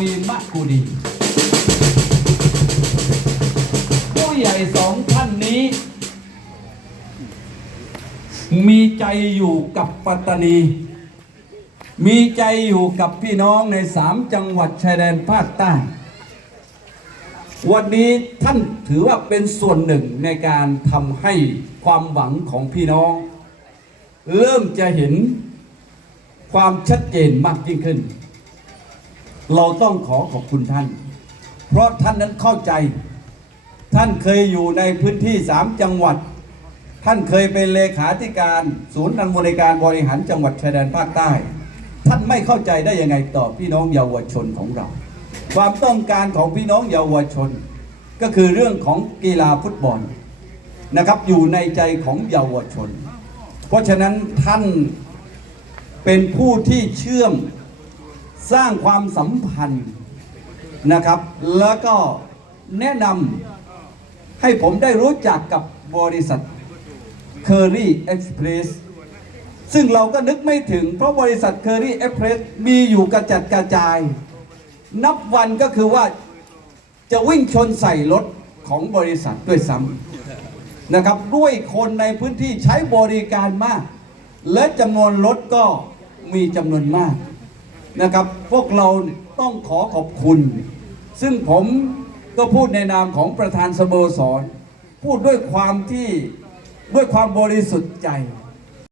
วีมะกุดี ผู้ใหญ่สองท่านนี้ มีใจอยู่กับปัตตานี มีใจอยู่กับพี่น้องในสามจังหวัดชายแดนภาคใต้ วันนี้ท่านถือว่าเป็นส่วนหนึ่งในการทำให้ความหวังของพี่น้อง เริ่มจะเห็นความชัดเจนมากยิ่งขึ้น เราต้องขอขอบคุณท่าน เพราะท่านนั้นเข้าใจ ท่านเคยอยู่ในพื้นที่สามจังหวัด ท่านเคยเป็นเลขาธิการศูนย์อำนวยการบริหารจังหวัดชายแดนภาคใต้ ท่านไม่เข้าใจได้ยังไงต่อพี่น้องเยาวชนของเรา ความต้องการของพี่น้องเยาวชน ก็คือเรื่องของกีฬาฟุตบอลนะครับอยู่ในใจของเยาวชน เพราะฉะนั้นท่านเป็นผู้ที่เชื่อม สร้างความสัมพันธ์นะครับ แล้วก็แนะนำให้ผมได้รู้จักกับบริษัท Curry Express ซึ่งเราก็นึกไม่ถึงเพราะบริษัท Curry Express มีอยู่กระจัดกระจาย นับวันก็คือว่าจะวิ่งชนใส่รถของบริษัทด้วยซ้ำนะครับด้วยคนในพื้นที่ใช้บริการมาก และจำนวนรถก็มีจำนวนมาก นะครับ พวกเราต้องขอขอบคุณ ซึ่งผมก็พูดในนามของประธานสโมสร พูดด้วยความที่ด้วยความบริสุทธิ์ใจ